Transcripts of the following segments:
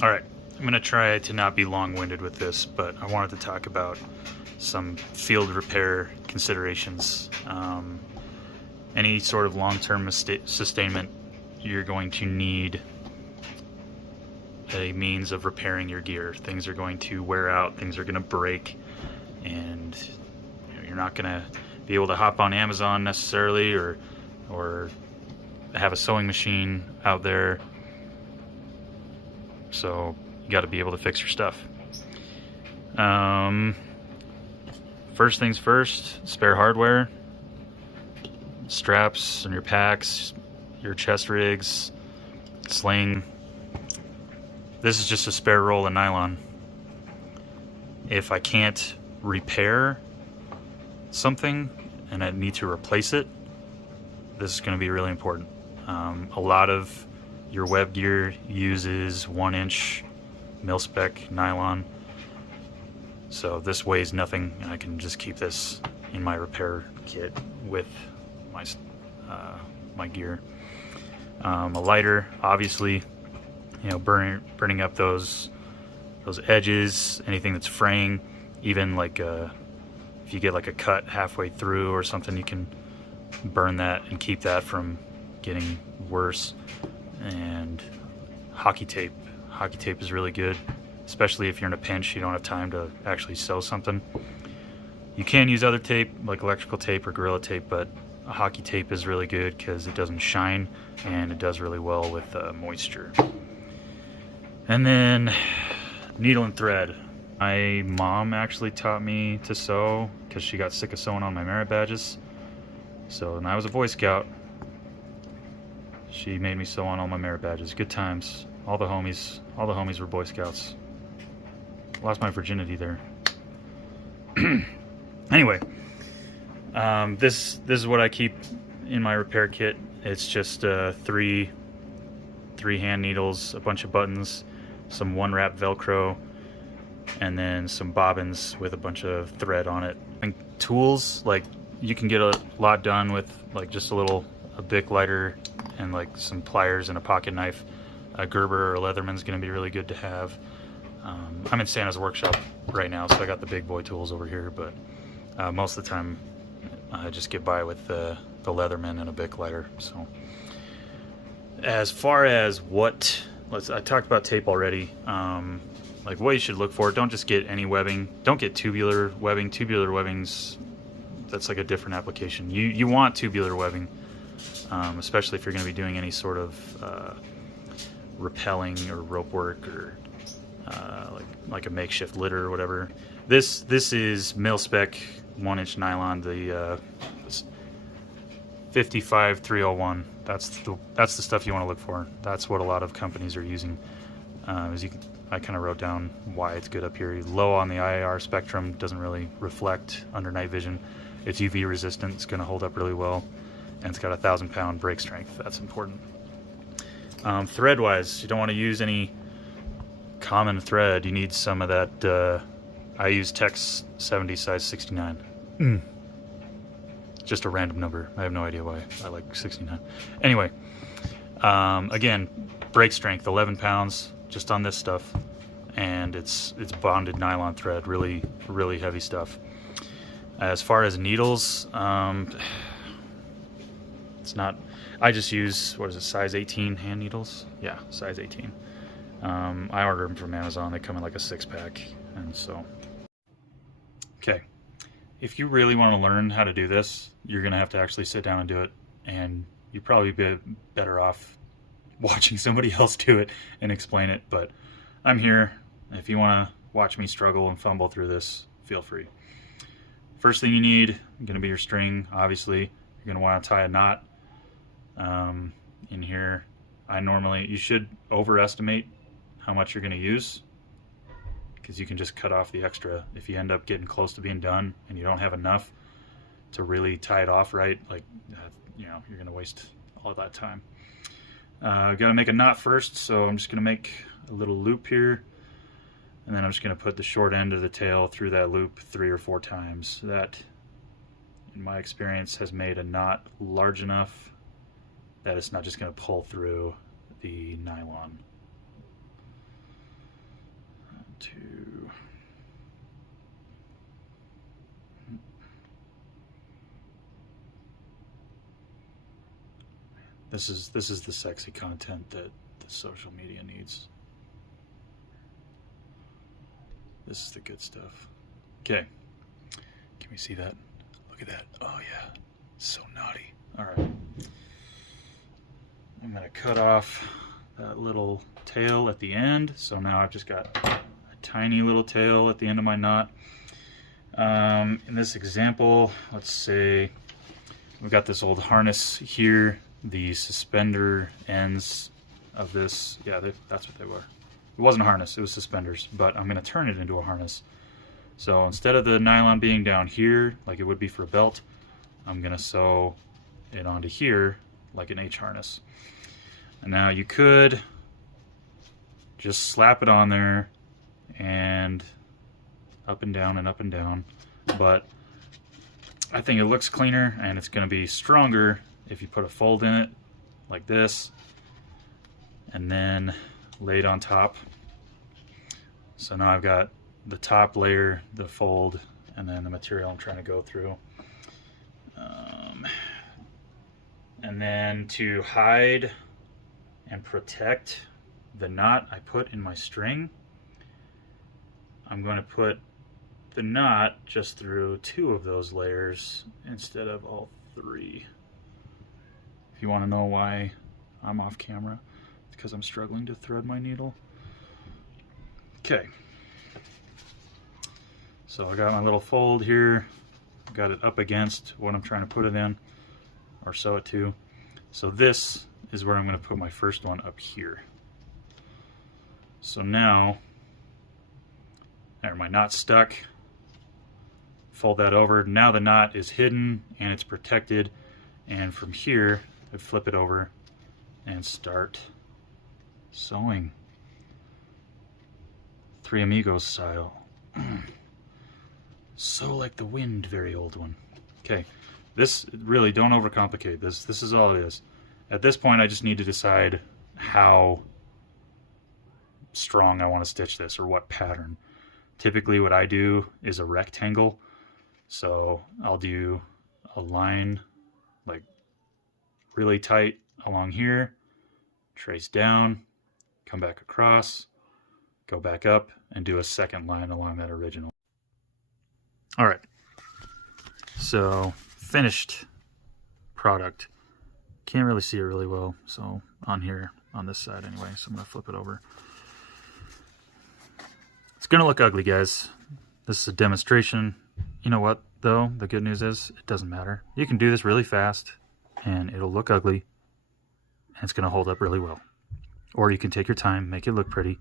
All right, I'm gonna try to not be long-winded with this, but I wanted to talk about some field repair considerations. Any sort of long-term sustainment, you're going to need a means of repairing your gear. Things are going to wear out, things are going to break, and you're not going to be able to hop on Amazon necessarily, or have a sewing machine out there. So you got to be able to fix your stuff. First things first, spare hardware, straps and your packs, your chest rigs, sling. This is just a spare roll of nylon. If I can't repair something and I need to replace it, this is going to be really important. A lot of your web gear uses 1-inch mil-spec nylon, so this weighs nothing, and I can just keep this in my repair kit with my my gear. A lighter, obviously, you know, burning up those edges, anything that's fraying, even like if you get like a cut halfway through or something, you can burn that and keep that from getting worse. And hockey tape is really good, especially if you're in a pinch, you don't have time to actually sew something. You can use other tape like electrical tape or Gorilla tape, but hockey tape is really good because it doesn't shine and it does really well with moisture. And then needle and thread. My mom actually taught me to sew because she got sick of sewing on my merit badges. So when I was a Boy Scout, she made me sew on all my merit badges. Good times. All the homies were Boy Scouts. Lost my virginity there. Anyway, this is what I keep in my repair kit. It's just three hand needles, a bunch of buttons, some 1-wrap Velcro, and then some bobbins with a bunch of thread on it. And tools, like, you can get a lot done with like just a Bic lighter and like some pliers and a pocket knife. A Gerber or a Leatherman's going to be really good to have. I'm in Santa's workshop right now, so I got the big boy tools over here, but most of the time I just get by with the Leatherman and a Bic lighter. So as far as I talked about tape already. Like what you should look for, don't just get any webbing. Don't get tubular webbing. Tubular webbing's, that's like a different application. You want tubular webbing, especially if you're going to be doing any sort of rappelling or rope work, or like a makeshift litter or whatever. This is mil-spec 1-inch nylon, the 55301. That's the stuff you want to look for. That's what a lot of companies are using. I kind of wrote down why it's good up here. Low on the IAR spectrum, doesn't really reflect under night vision. It's UV resistant, it's going to hold up really well, and it's got a 1,000-pound break strength. That's important. Thread wise, you don't want to use any common thread. You need some of that. I use Tex 70 size 69. Just a random number. I have no idea why I like 69. Anyway, again, break strength 11 pounds just on this stuff, and it's bonded nylon thread, really heavy stuff. As far as needles, it's not, I just use, what is it, size 18 hand needles? Yeah, size 18. I order them from Amazon. They come in like a 6-pack, and so. Okay, if you really want to learn how to do this, you're gonna have to actually sit down and do it, and you'd probably be better off watching somebody else do it and explain it. But I'm here. If you want to watch me struggle and fumble through this, feel free. First thing you need going to be your string. Obviously, you're going to want to tie a knot in here. You should overestimate how much you're going to use, because you can just cut off the extra if you end up getting close to being done and you don't have enough to really tie it off right. Like, you're going to waste all of that time. Got to make a knot first, so I'm just going to make a little loop here, and then I'm just going to put the short end of the tail through that loop 3 or 4 times. That, in my experience, has made a knot large enough that it's not just going to pull through the nylon. to this is the sexy content that the social media needs. This is the good stuff. Okay, can we see that? Look at that. Oh yeah, so naughty. All right, I'm gonna cut off that little tail at the end. So now I've just got a tiny little tail at the end of my knot. In this example, let's say we've got this old harness here. The suspender ends of this, yeah, that's what they were. It wasn't a harness, it was suspenders, but I'm gonna turn it into a harness. So instead of the nylon being down here, like it would be for a belt, I'm gonna sew it onto here like an H harness. And now you could just slap it on there and up and down and up and down, but I think it looks cleaner and it's gonna be stronger if you put a fold in it like this and then lay it on top. So now I've got the top layer, the fold, and then the material I'm trying to go through. And then to hide and protect the knot I put in my string, I'm going to put the knot just through 2 of those layers instead of all 3. If you want to know why I'm off camera, it's because I'm struggling to thread my needle. Okay, so I got my little fold here, got it up against what I'm trying to put it in or sew it to. So this is where I'm going to put my first one, up here. So now, there, my knot's stuck. Fold that over. Now the knot is hidden and it's protected, and from here I flip it over and start sewing. Three Amigos style. Sew like the wind, very old one. Okay, this really, don't overcomplicate this. This is all it is. At this point I just need to decide how strong I want to stitch this, or what pattern. Typically what I do is a rectangle. So I'll do a line like really tight along here, trace down, come back across, go back up, and do a second line along that original. All right, so finished product. Can't really see it really well, so on here, on this side anyway, so I'm gonna flip it over. It's gonna look ugly, guys. This is a demonstration. You know what, though? The good news is, it doesn't matter. You can do this really fast, and it'll look ugly, and it's gonna hold up really well. Or you can take your time, make it look pretty,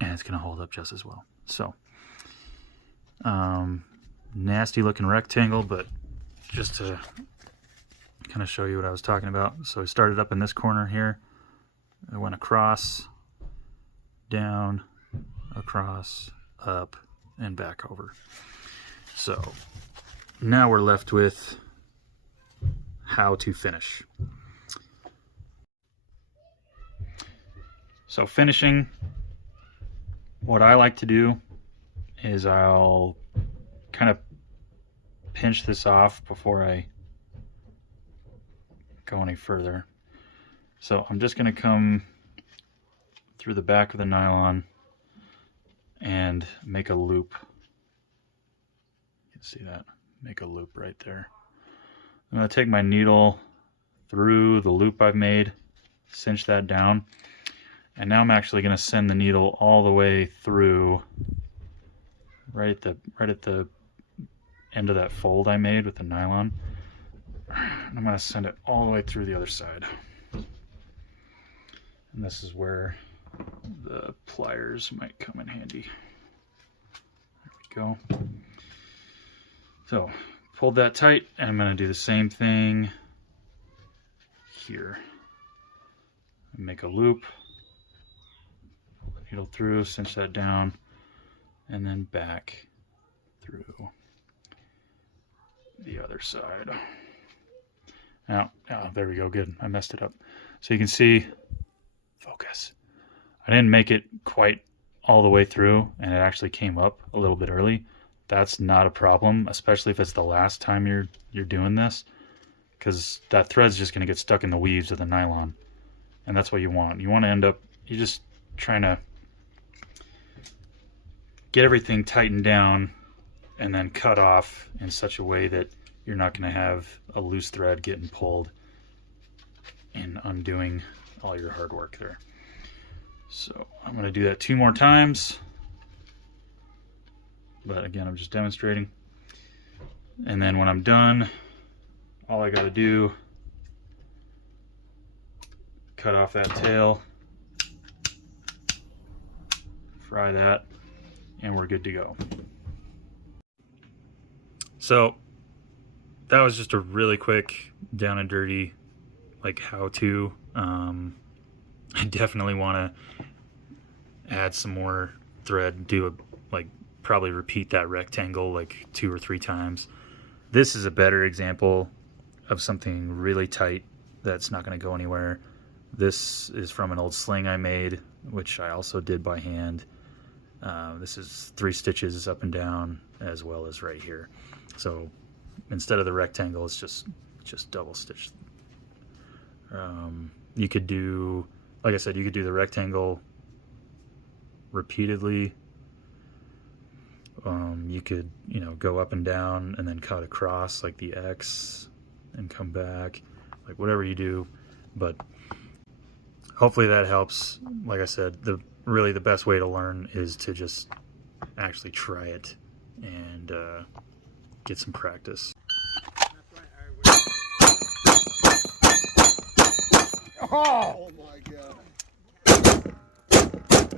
and it's gonna hold up just as well. So, nasty looking rectangle, but just to kind of show you what I was talking about. So I started up in this corner here. I went across, down, across, up, and back over. So now we're left with how to finish. So finishing, what I like to do is I'll kind of pinch this off before I go any further. So I'm just going to come through the back of the nylon and make a loop. You can see that, make a loop right there. I'm going to take my needle through the loop I've made, cinch that down, and now I'm actually going to send the needle all the way through right at the end of that fold I made with the nylon. I'm going to send it all the way through the other side. And this is where the pliers might come in handy. There we go. So, pulled that tight, and I'm going to do the same thing here. Make a loop, pull the needle through, cinch that down, and then back through the other side. Now, there we go, good. I messed it up. So you can see, focus. I didn't make it quite all the way through and it actually came up a little bit early, that's not a problem, especially if it's the last time you're doing this, because that thread's just going to get stuck in the weaves of the nylon, and that's what you want. You want to end up, you're just trying to get everything tightened down and then cut off in such a way that you're not going to have a loose thread getting pulled and undoing all your hard work there. So I'm going to do that 2 more times, but again, I'm just demonstrating. And then when I'm done, all I got to do, cut off that tail, fry that, and we're good to go. So that was just a really quick down and dirty like how to. I definitely want to add some more thread, probably repeat that rectangle like 2 or 3 times. This is a better example of something really tight that's not going to go anywhere. This is from an old sling I made, which I also did by hand. This is 3 stitches up and down as well as right here. So instead of the rectangle, it's just double stitched. You could do, like I said, you could do the rectangle repeatedly. You could, go up and down and then cut across like the X and come back, like whatever you do. But hopefully that helps. Like I said, really the best way to learn is to just actually try it and get some practice. Oh!